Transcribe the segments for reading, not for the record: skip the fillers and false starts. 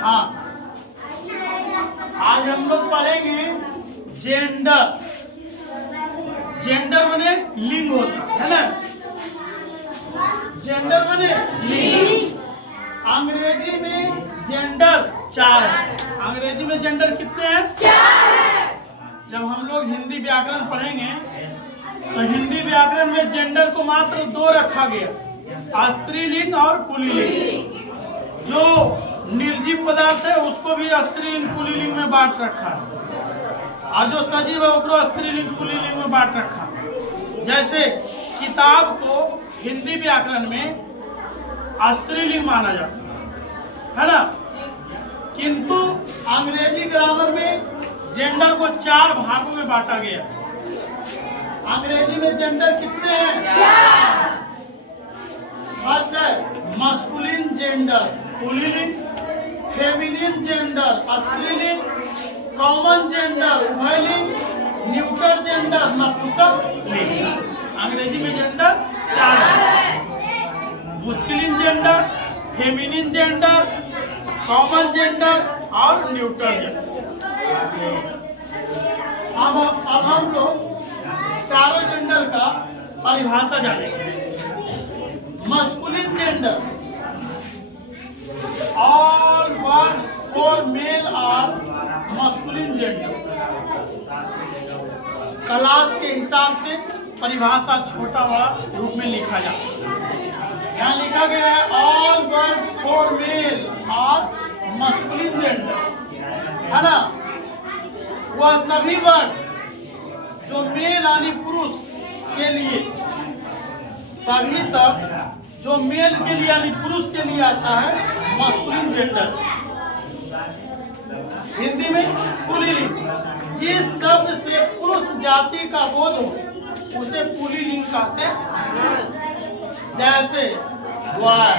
हाँ, आज हम लोग पढ़ेंगे जेंडर। जेंडर माने लिंग होता है ना। जेंडर माने लिंग। अंग्रेजी में जेंडर 4 है। अंग्रेजी में जेंडर कितने हैं? 4 है। जब हम लोग हिंदी व्याकरण पढ़ेंगे तो हिंदी व्याकरण में जेंडर को मात्र 2 रखा गया, स्त्रीलिंग और पुल्लिंग। जो निर्जीव पदार्थ है उसको भी स्त्रीलिंग पुल्लिंग में बांट रखा है, और जो सजीव है उसको स्त्रीलिंग पुल्लिंग में बांट रखा है। जैसे किताब को हिंदी व्याकरण में स्त्रीलिंग माना जाता है ना, किंतु अंग्रेजी ग्रामर में जेंडर को 4 भागों में बांटा गया। अंग्रेजी में जेंडर कितने हैं? 4। फर्स्ट है मस्कुलिन जेंडर पुल्लिंग, फेमिनिन जेंडर स्त्रीलिंग, कॉमन जेंडर उभयलिंग, न्यूट्रल जेंडर नपुंसकलिंग। अंग्रेजी में जेंडर 4 है। Masculine gender, feminine gender, common gender और न्यूट्रल जेंडर। अब हम लोग चारों जेंडर का परिभाषा जानेंगे। Masculine gender, all words for male are masculine gender. Class के हिसाब से परिभाषा छोटा बड़ा रूप में लिखा जाता है। यहाँ लिखा गया है all words for male are masculine gender, है ना। वह सभी वर्ड जो मेल यानी पुरुष के लिए, सभी शब्द जो मेल के लिए यानी पुरुष के लिए आता है मस्कुलिन जेंडर। हिंदी में पुल्लिंग, जिस शब्द से पुरुष जाति का बोध हो उसे पुल्लिंग कहते हैं। जैसे बॉय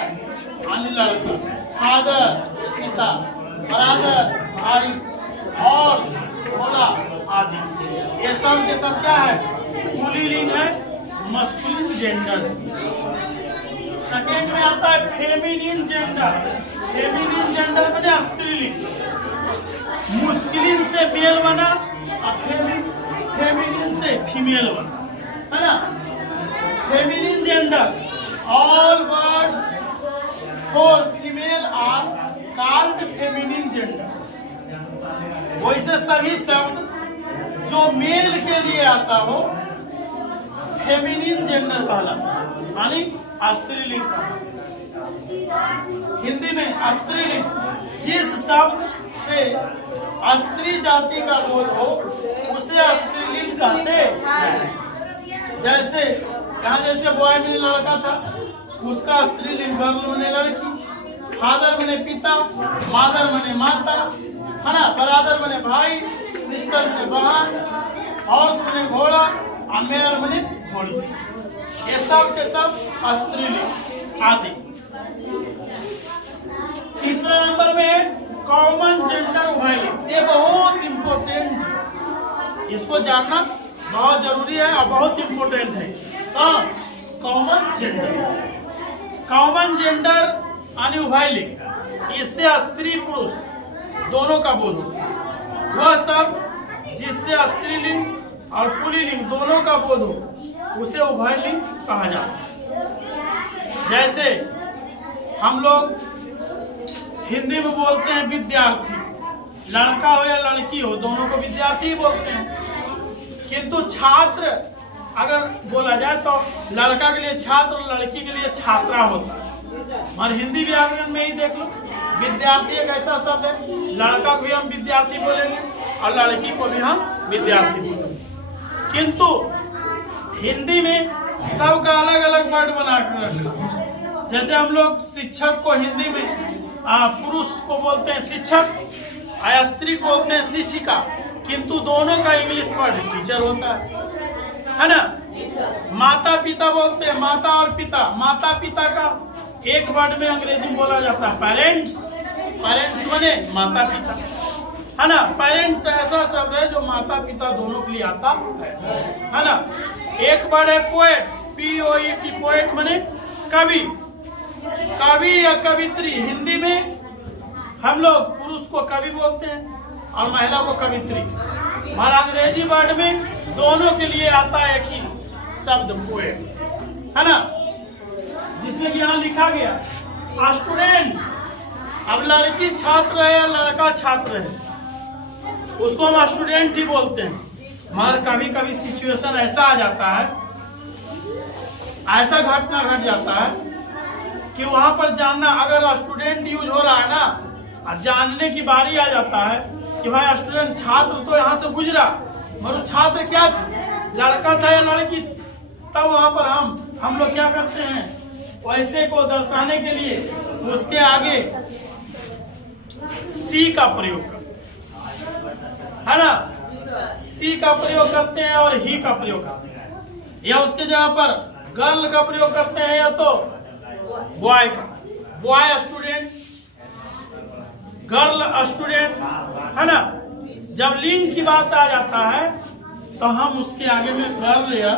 यानी लड़का, फादर पिता, ब्रदर भाई और भोला आदि, ये सब के सब क्या है? पुल्लिंग है, मस्कुलिन जेंडर। सेकेंड में आता है फेमिनिन जेंडर। फेमिनिन जेंडर बने स्त्रीलिंग, मुस्कुलिन से मेल बना और फेमिनिन से फीमेल बना, है ना। Feminine gender, all words for female are called feminine gender. वैसे सभी शब्द जो मेल के लिए आता हो फेमिनिन जेंडर कहलाता है, यानी स्त्रीलिंग। हिंदी में स्त्रीलिंग, जिस शब्द से स्त्री जाति का बोध हो उसे स्त्रीलिंग कहते हैं। जैसे यहाँ जैसे बॉय में लड़का था उसका स्त्रीलिंग गर्ल बने लड़की, फादर बने पिता, मदर बने माता, है ना, ब्रदर बने भाई, सिस्टर बने बहन, हॉर्स बने घोड़ा और मेयर बने घोड़ी। ये सब के सब स्त्रीलिंग आदि। तीसरा नंबर में कॉमन जेंडर उभयलिंग। ये बहुत इम्पोर्टेंट है, इसको जानना बहुत जरूरी है और बहुत इम्पोर्टेंट है। कॉमन जेंडर, कॉमन जेंडर यानी उभयलिंग, इससे स्त्री पुरुष दोनों का बोध हो। वह सब जिससे स्त्रीलिंग और पुल्लिंग दोनों का बोध हो उसे उभयलिंग कहा जाता है। जैसे हम लोग हिंदी में बोलते हैं विद्यार्थी, लड़का हो या लड़की हो दोनों को विद्यार्थी बोलते हैं। किंतु छात्र अगर बोला जाए तो लड़का के लिए छात्र और लड़की के लिए छात्रा होता है। और हिंदी व्याकरण में ही देख लो, विद्यार्थी एक ऐसा शब्द है, लड़का को भी हम विद्यार्थी बोलेंगे और लड़की को भी हम विद्यार्थी बोलेंगे। किंतु हिंदी में सबका अलग अलग वर्ड बना कर रखा। जैसे हम लोग शिक्षक को हिंदी में पुरुष को बोलते हैं शिक्षक, स्त्री को बोलते हैं शिक्षिका, किंतु दोनों का इंग्लिश वर्ड टीचर होता है ना। माता पिता बोलते हैं, माता और पिता, माता पिता का एक वर्ड में अंग्रेजी में बोला जाता है पेरेंट्स। पेरेंट्स बने माता पिता, है ना। पेरेंट्स ऐसा शब्द है जो माता पिता दोनों के लिए आता है ना। एक वर्ड है पोएट, POET, पोएट बने कवि। कवि या कवित्री हिंदी में हम लोग पुरुष को कवि बोलते हैं और महिला को कवित्री। हमारा अंग्रेजी वर्ड में दोनों के लिए आता है एक ही शब्द पोएम, है ना, जिसमें कि यहाँ लिखा गया स्टूडेंट। अब लड़की छात्र है या लड़का छात्र है, उसको हम स्टूडेंट ही बोलते हैं। मगर कभी कभी सिचुएशन ऐसा आ जाता है, ऐसा घटना घट जाता है कि वहां पर जानना, अगर स्टूडेंट यूज हो रहा है ना, और जानने की बारी आ जाता है कि भाई स्टूडेंट छात्र तो यहाँ से गुजरा, मगर छात्र क्या थे, लड़का था या लड़की, तब वहां पर हम लोग क्या करते हैं, वैसे को दर्शाने के लिए उसके आगे सी का प्रयोग करते, है ना, सी का प्रयोग करते हैं और ही का प्रयोग करते हैं, या उसके जगह पर गर्ल का प्रयोग करते हैं या तो बॉय का, बॉय स्टूडेंट, गर्ल स्टूडेंट, है ना। जब लिंग की बात आ जाता है तो हम उसके आगे में गर्ल या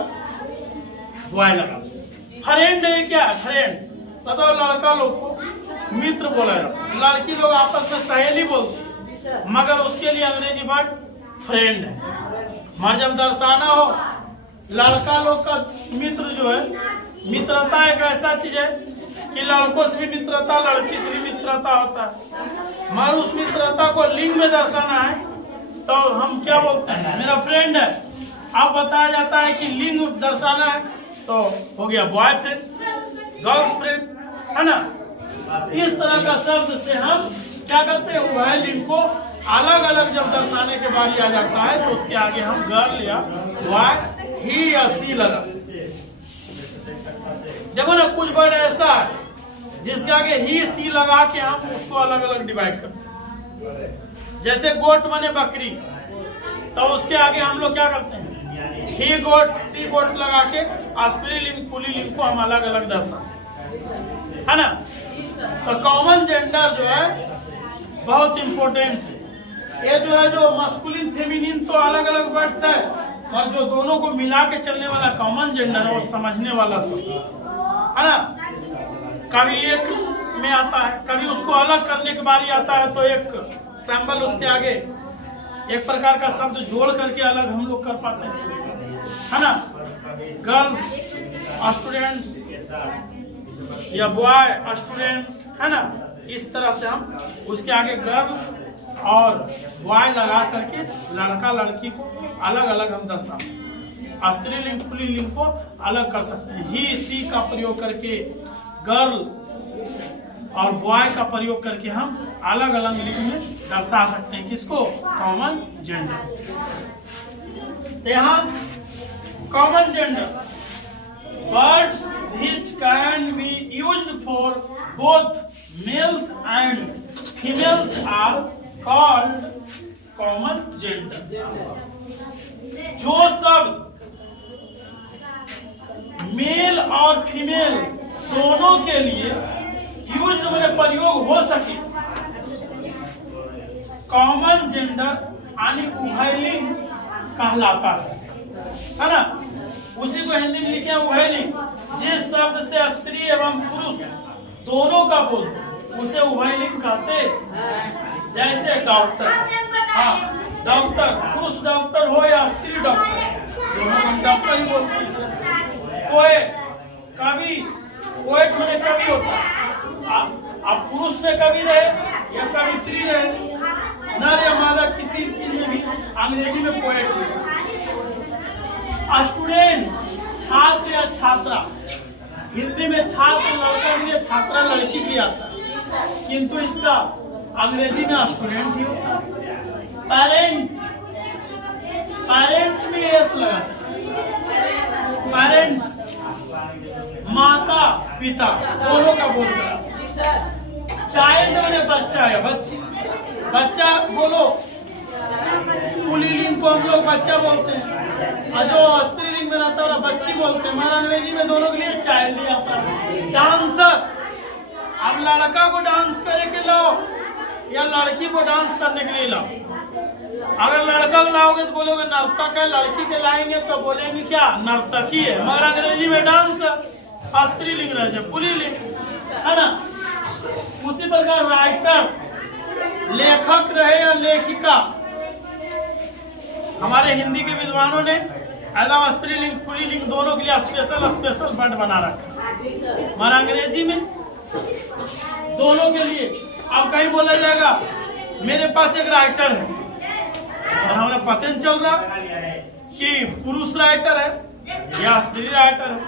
बॉय लगा। फ्रेंड है क्या, फ्रेंड बताओ, लड़का लोग को मित्र बोला जाता है, लड़की लोग आपस में सहेली बोलती है, मगर उसके लिए अंग्रेजी वर्ड फ्रेंड है। मगर जब दर्शाना हो लड़का लोग का मित्र जो है, मित्रता एक ऐसा चीज है कि लड़कों से भी मित्रता, लड़की से भी मित्रता होता है, मगर उस मित्रता को लिंग में दर्शाना है तो हम क्या बोलते हैं, मेरा फ्रेंड है। अब बताया जाता है कि लिंग दर्शाना है तो हो गया बॉयफ्रेंड, गर्ल्स फ्रेंड, है ना। इस तरह का शब्द से हम क्या करते हैं, उभय लिंग को अलग अलग जब दर्शाने के बारी आ जाता है तो उसके आगे हम गर्ल या बॉय, ही या सी लगा। देखो ना, कुछ वर्ड ऐसा है जिसके आगे ही सी लगा के हम उसको अलग अलग डिवाइड करते हैं। जैसे गोट माने बकरी, तो उसके आगे हम लोग क्या करते हैं, ही गोट सी गोट लगा के स्त्रीलिंग पुल्लिंग को हम अलग अलग दर्शाते, है ना। तो कॉमन जेंडर जो है बहुत इंपॉर्टेंट है। ये जो है, जो मस्कुलिन फेमिनिन तो अलग अलग वर्ड्स है, और जो दोनों को मिला के चलने वाला कॉमन जेंडर है वो समझने वाला सब, है ना। कभी एक में आता है, कभी उसको अलग करने के बारी आता है तो एक सैंबल उसके आगे एक प्रकार का शब्द जोड़ करके अलग हम लोग कर पाते हैं, है ना। गर्ल्स स्टूडेंट्स या बॉय स्टूडेंट, है ना। इस तरह से हम उसके आगे गर्ल और बॉय लगा करके लड़का लड़की को अलग अलग हम दर्शा सकते हैं, स्त्रीलिंग पुल्लिंग को अलग कर सकते हैं। ही सी का प्रयोग करके गर्ल और बॉय का प्रयोग करके हम अलग अलग लिंग में दर्शा सकते हैं, किसको, कॉमन जेंडर। यहाँ common gender words which can be used for both males and females are called common gender। जो शब्द मेल और फीमेल दोनों के लिए यूज में प्रयोग हो सके, कॉमन जेंडर यानी उभयलिंग कहलाता है ना। उसी को हिंदी में लिखे उभयलिंग। जिस शब्द से स्त्री एवं पुरुष दोनों का बोलते उसे उभयलिंग कहते। जैसे डॉक्टर, हाँ डॉक्टर, पुरुष डॉक्टर हो या स्त्री डॉक्टर, दोनों हम डॉक्टर ही बोलते हैं। कवि, पोएट में कवि होता है, अब पुरुष में कवि रहे या कवित्री रहे, नर या मादा किसी चीज में भी अंग्रेजी में पोएट है। स्टूडेंट छात्र या छात्रा, हिंदी में छात्र लड़का भी है, छात्रा लड़की भी आता है, किंतु इसका अंग्रेजी में स्टूडेंट ही होता है। पेरेंट, पेरेंट भी एस लगा, पेरेंट्स माता पिता दोनों का बोलता है। चाइल्ड मैंने बच्चा या बच्ची, बच्चा बोलो, पुल्लिंग को हम लोग बच्चा बोलते हैं, और जो स्त्रीलिंग में रहता है बच्ची बोलते हैं। हमारा अंग्रेजी में दोनों के लिए चाइल्ड ही आता है। डांसर, अब लड़का को डांस करे के लाओ या लड़की को डांस करने के लिए लाओ। अगर लड़का को लाओगे तो बोलोगे नर्तक है, लड़की के लाएंगे तो बोलेंगे क्या, नर्तकी है। मगर अंग्रेजी में डांसर स्त्रीलिंग रहे, पुल्लिंग, है ना। उसी प्रकार राइटर, लेखक रहे या लेखिका, हमारे हिंदी के विद्वानों ने एकदम स्त्रीलिंग पुल्लिंग दोनों के लिए स्पेशल वर्ड बना रखा, मगर अंग्रेजी में दोनों के लिए। अब कहीं बोला जाएगा मेरे पास एक राइटर है, और हमारा पता नहीं चल रहा कि पुरुष राइटर है या स्त्री राइटर है।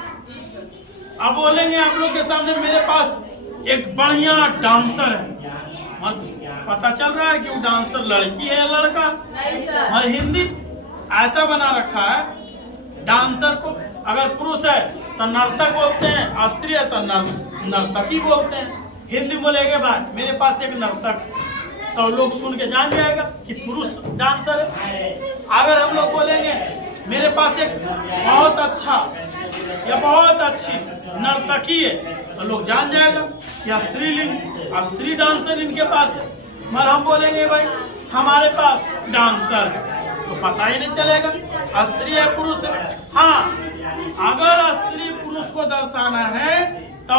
अब बोलेंगे आप लोग के सामने मेरे पास एक बढ़िया डांसर है, मगर पता चल रहा है कि वो डांसर लड़की है या लड़का। और हिंदी ऐसा बना रखा है, डांसर को अगर पुरुष है तो नर्तक बोलते हैं, स्त्री है तो नर्तकी बोलते हैं। हिंदी बोलेंगे भाई मेरे पास एक नर्तक, तो लोग सुन के जान जाएगा कि पुरुष डांसर है। अगर हम लोग बोलेंगे मेरे पास एक बहुत अच्छा या बहुत अच्छी नर्तकी है, तो लोग जान जाएगा कि स्त्री डांसर इनके पास है। मगर हम बोलेंगे भाई हमारे पास डांसर है, तो पता ही नहीं चलेगा स्त्री है पुरुष है। हाँ, अगर स्त्री पुरुष को दर्शाना है तो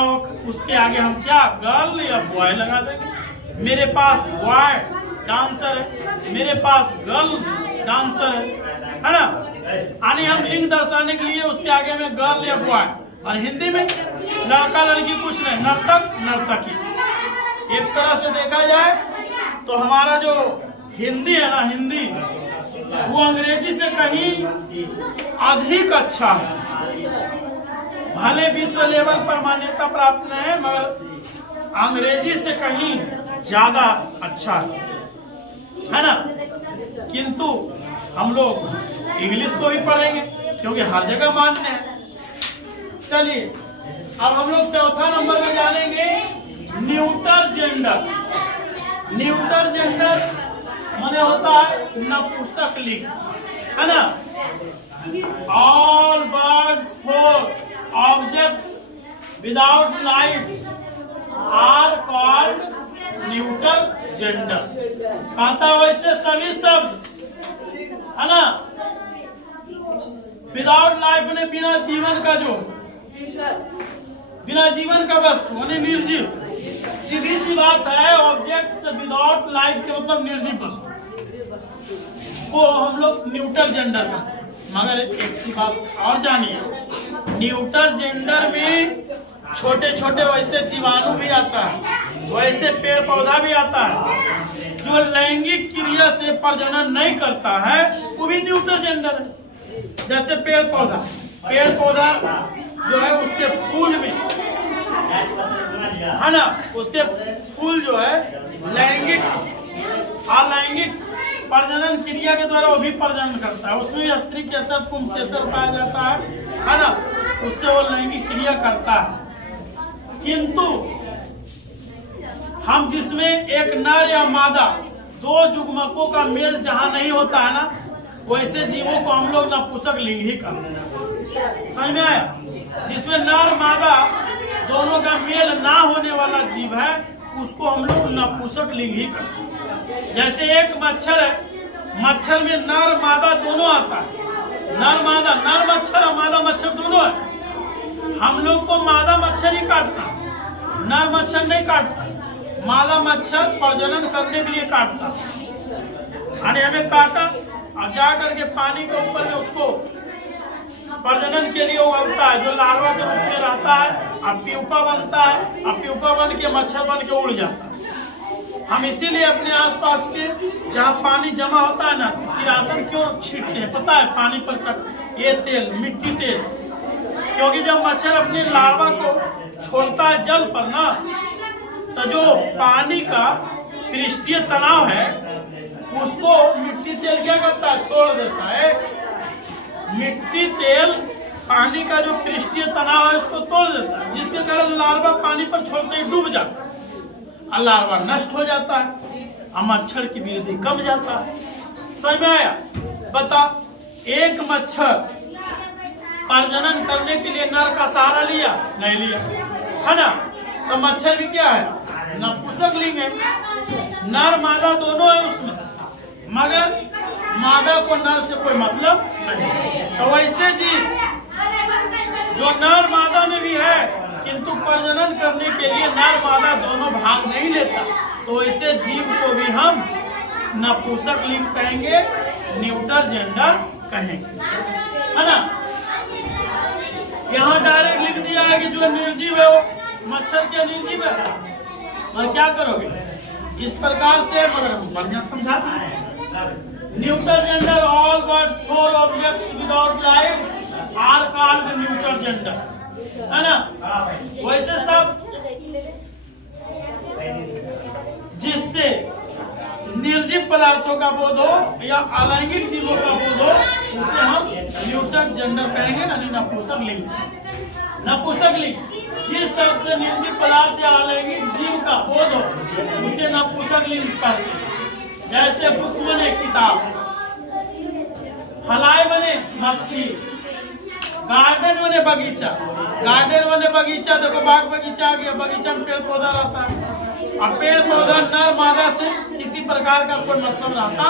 उसके आगे हम क्या गर्ल या बॉय लगा देंगे। मेरे पास बॉय डांसर है, मेरे पास गर्ल डांसर है ना। यानी हम लिंग दर्शाने के लिए उसके आगे में गर्ल या बॉय, और हिंदी में लड़का लड़की कुछ नहीं, नर्तक नर्तकी। एक तरह से देखा जाए तो हमारा जो हिंदी है ना, हिंदी वो अंग्रेजी से कहीं अधिक अच्छा है। भले विश्व लेवल पर मान्यता प्राप्त नहीं है, मगर अंग्रेजी से कहीं ज्यादा अच्छा है ना। किंतु हम लोग इंग्लिश को भी पढ़ेंगे क्योंकि हर जगह मान्य है। चलिए अब हम लोग चौथा नंबर में जानेंगे न्यूटर जेंडर। न्यूटर जेंडर माने होता है नपुंसक लिंग, है ना। All birds for objects without life are called neuter gender. कहता वैसे सभी शब्द, है ना, विदाउट लाइफ ने बिना जीवन का, जो बिना जीवन का वस्तु यानी निर्जीव, सीधी सी बात है। ऑब्जेक्ट्स विदाउट लाइफ के मतलब निर्जीव वस्तु को हम लोग न्यूटर जेंडर का। मगर एक सी बात और जानिए, न्यूटर जेंडर में छोटे छोटे वैसे जीवाणु भी आता है, वैसे पेड़ पौधा भी आता है। जो लैंगिक क्रिया से प्रजनन नहीं करता है वो भी न्यूटर जेंडर है। जैसे पेड़ पौधा जो है उसके फूल में, है ना, उसके फूल जो है लैंगिक अलैंगिक प्रजनन क्रिया के द्वारा वो भी प्रजनन करता है। उसमें भी स्त्री केसर पुंख केसर पाया जाता है ना, उससे वो लैंगिक क्रिया करता है। किंतु हम जिसमें एक नर या मादा दो युग्मकों का मेल जहां नहीं होता है ना, वैसे जीवों को हम लोग नपुंसक लिंग ही कहते हैं। समझ में आया? जिसमें नर मादा दोनों का मेल ना होने वाला जीव है उसको हम लोग नपुंसक लिंग ही कहते हैं। जैसे एक मच्छर है, मच्छर में नर मादा दोनों आता है। नर मच्छर और मादा मच्छर दोनों है। हम लोग को मादा मच्छर ही काटता है, नर मच्छर नहीं काटता। मादा मच्छर प्रजनन करने के लिए काटता, यानी हमें काटा और जा करके पानी के ऊपर में उसको प्रजनन के लिए उगलता है, जो लार्वा के रूप में रहता है, अब प्यूपा बनता है, अब प्यूपा बन के मच्छर बन के उड़ जाता है। हम इसीलिए अपने आसपास के जहाँ पानी जमा होता है ना, किरासन क्यों छींटते हैं पता है? पानी पर ये तेल, मिट्टी तेल, क्योंकि जब मच्छर अपने लार्वा को छोड़ता है जल पर ना, तो जो पानी का पृष्ठीय तनाव है उसको मिट्टी तेल क्या करता है? तोड़ देता है। मिट्टी तेल पानी का जो पृष्ठीय तनाव है उसको तोड़ देता है, जिसके कारण लार्वा पानी पर छोड़ते ही डूब जाता है और लार्वा नष्ट हो जाता है और मच्छर की वृद्धि कम जाता है। समझ में आया? बता, एक मच्छर प्रजनन करने के लिए नर का सहारा लिया? नहीं लिया, है ना। तो मच्छर भी क्या है? नपुंसक लिंग है। नर मादा दोनों है उसमें, मगर मादा को नर से कोई मतलब नहीं। तो वैसे जी जो नर मादा में भी है किंतु प्रजनन करने के लिए नर मादा दोनों भाग नहीं लेता, तो ऐसे जीव को भी हम नपुंसक लिंग कहेंगे, न्यूटर जेंडर कहेंगे, है ना। यहाँ डायरेक्ट लिख दिया है कि जो निर्जीव है वो मच्छर क्या निर्जीव है, और क्या करोगे इस प्रकार से, मगर बढ़िया समझाते हैं। Neuter gender, all birds for objects without life are called neuter gender, है ना। वैसे सब जिससे निर्जीव पदार्थों का बोध हो या अलैंगिक जीवों का बोध हो उसे हम न्यूटर जेंडर कहेंगे, यानी नपुंसक लिंग। नपुंसक लिंग जिस शब्द से निर्जीव पदार्थ या अलैंगिक जीव का बोध हो उसे नपुंसक लिंग कहते हैं। जैसे बुक बने किताब, फलाई बने मक्खी, गार्डन बने बगीचा। गार्डन बने बगीचा, देखो बाग बगीचा आ गया, बगीचा में पेड़ पौधा रहता है, और पेड़ पौधा नर मादा से किसी प्रकार का कोई मतलब रहता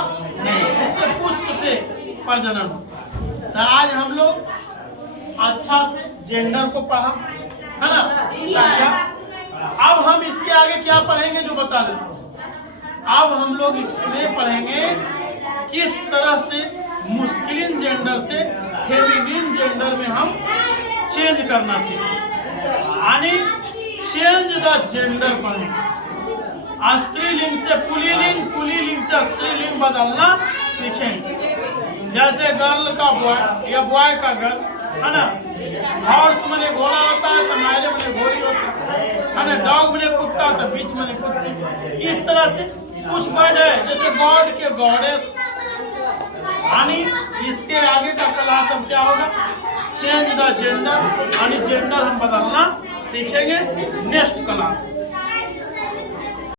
नहीं, उसके पुष्प से प्रजनन होता। तो आज हम लोग अच्छा से जेंडर को पढ़ा, है ना, संख्या। अब हम इसके आगे क्या पढ़ेंगे जो बता देता हूँ। अब हम लोग इसमें पढ़ेंगे किस तरह से मुस्कुलिन जेंडर से फेमिनिन जेंडर में हम चेंज करना सीखें, यानी चेंज द जेंडर पढ़ेंगे। स्त्रीलिंग से पुल्लिंग, पुल्लिंग से स्त्रीलिंग बदलना सीखेंगे। जैसे गर्ल का बॉय या बॉय का गर्ल, है ना। हॉर्स मने घोड़ा होता है तो नायले मने घोड़ी होता है ना। डॉग मने कुत्ता तो बीच मने कुत्ती। इस तरह से कुछ वर्ड है, जैसे गॉड के गॉडेस, यानी इसके आगे का क्लास हम क्या होगा, चेंज द जेंडर, यानी जेंडर हम बदलना सीखेंगे नेक्स्ट क्लास।